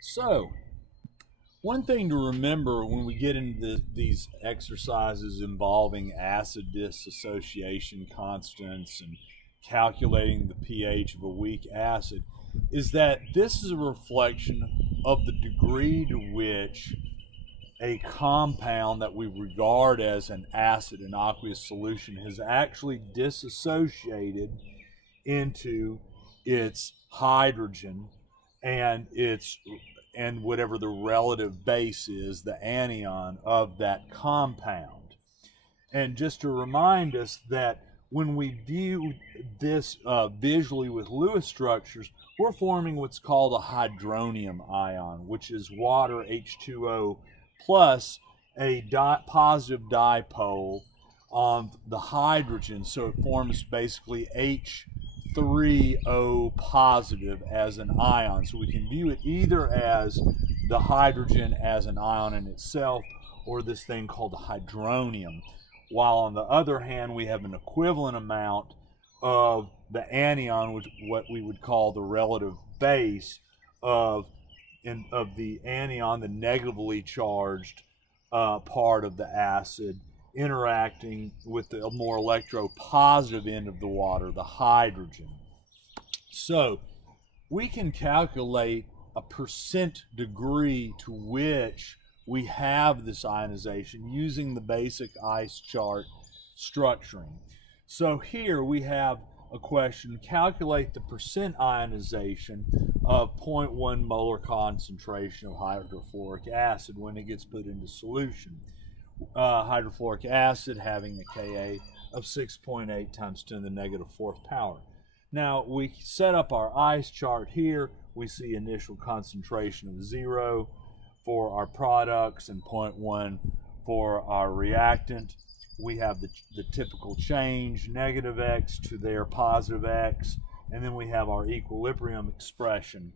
So, one thing to remember when we get into these exercises involving acid disassociation constants and calculating the pH of a weak acid is that this is a reflection of the degree to which a compound that we regard as an acid in aqueous solution has actually disassociated into its hydrogen and whatever the relative base is, the anion of that compound. And just to remind us that when we view this visually with Lewis structures, we're forming what's called a hydronium ion, which is water H2O plus a positive dipole on the hydrogen, so it forms basically H3O positive as an ion. So we can view it either as the hydrogen as an ion in itself or this thing called the hydronium, while on the other hand we have an equivalent amount of the anion, which what we would call the relative base of the anion, the negatively charged part of the acid, interacting with the more electropositive end of the water, the hydrogen. So we can calculate a percent degree to which we have this ionization using the basic ice chart structuring. So here we have a question: calculate the percent ionization of 0.1 molar concentration of hydrofluoric acid when it gets put into solution. Hydrofluoric acid having a Ka of 6.8 times 10 to the negative fourth power. Now we set up our ice chart here. We see initial concentration of 0 for our products and 0.1 for our reactant. We have the typical change, negative x to their positive x, and then we have our equilibrium expression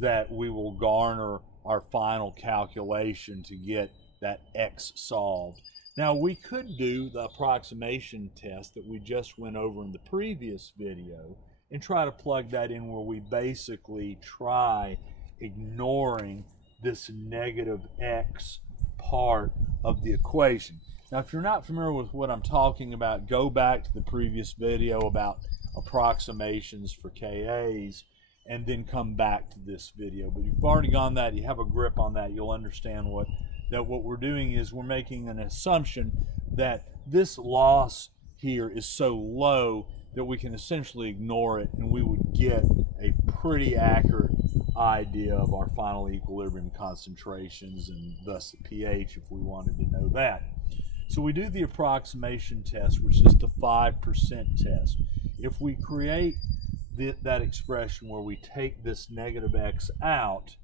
that we will garner our final calculation to get that x solved. Now we could do the approximation test that we just went over in the previous video and try to plug that in, where we basically try ignoring this negative x part of the equation. Now, if you're not familiar with what I'm talking about, go back to the previous video about approximations for Kas and then come back to this video. But if you've already gone that, you have a grip on that, you'll understand what we're doing is we're making an assumption that this loss here is so low that we can essentially ignore it and we would get a pretty accurate idea of our final equilibrium concentrations and thus the pH if we wanted to know that. So we do the approximation test, which is the 5% test. If we create that expression where we take this negative x out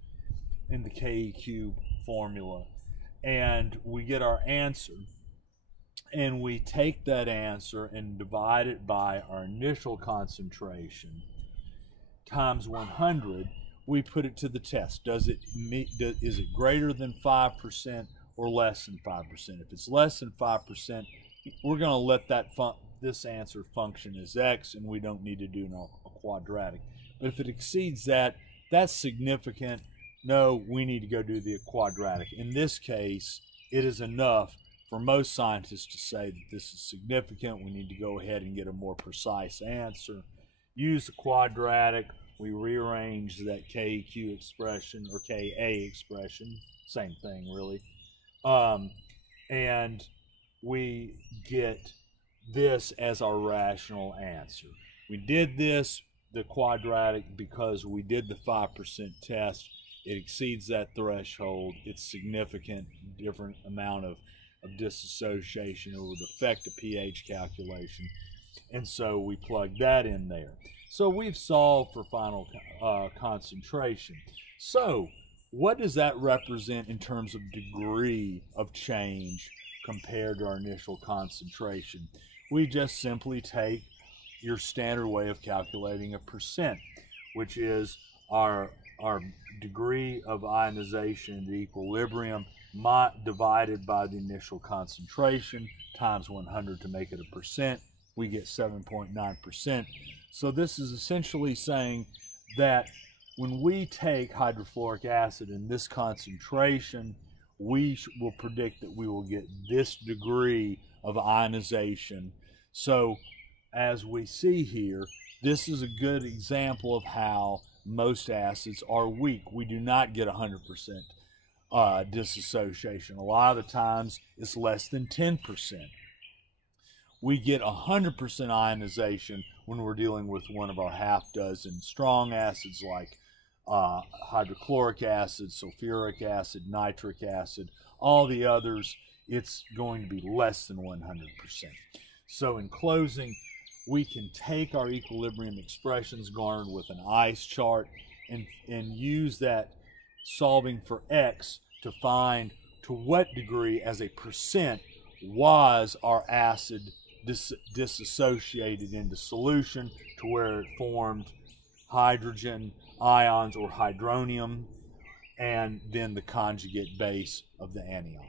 in the Ke cube formula and we get our answer, and we take that answer and divide it by our initial concentration times 100, we put it to the test. Is it greater than 5% or less than 5%? If it's less than 5%, we're going to let this answer function as x, and we don't need to do a quadratic. But if it exceeds that, that's significant. No, we need to go do the quadratic. In this case, it is enough for most scientists to say that this is significant. We need to go ahead and get a more precise answer. Use the quadratic. We rearrange that KQ expression or Ka expression, same thing really, and we get this as our rational answer. We did this, the quadratic, because we did the 5% test. It exceeds that threshold. It's significant, different amount of disassociation. It would affect the pH calculation, and so we plug that in there. So we've solved for final concentration. So what does that represent in terms of degree of change compared to our initial concentration? We just simply take your standard way of calculating a percent, which is our degree of ionization in the equilibrium divided by the initial concentration times 100 to make it a percent. We get 7.9%. So this is essentially saying that when we take hydrofluoric acid in this concentration, we will predict that we will get this degree of ionization. So as we see here, this is a good example of how most acids are weak. We do not get 100% disassociation. A lot of the times it's less than 10%. We get 100% ionization when we're dealing with one of our half dozen strong acids like hydrochloric acid, sulfuric acid, nitric acid. All the others, it's going to be less than 100%. So in closing, we can take our equilibrium expressions garnered with an ice chart and use that solving for X to find to what degree as a percent was our acid disassociated into solution to where it formed hydrogen ions or hydronium and then the conjugate base of the anion.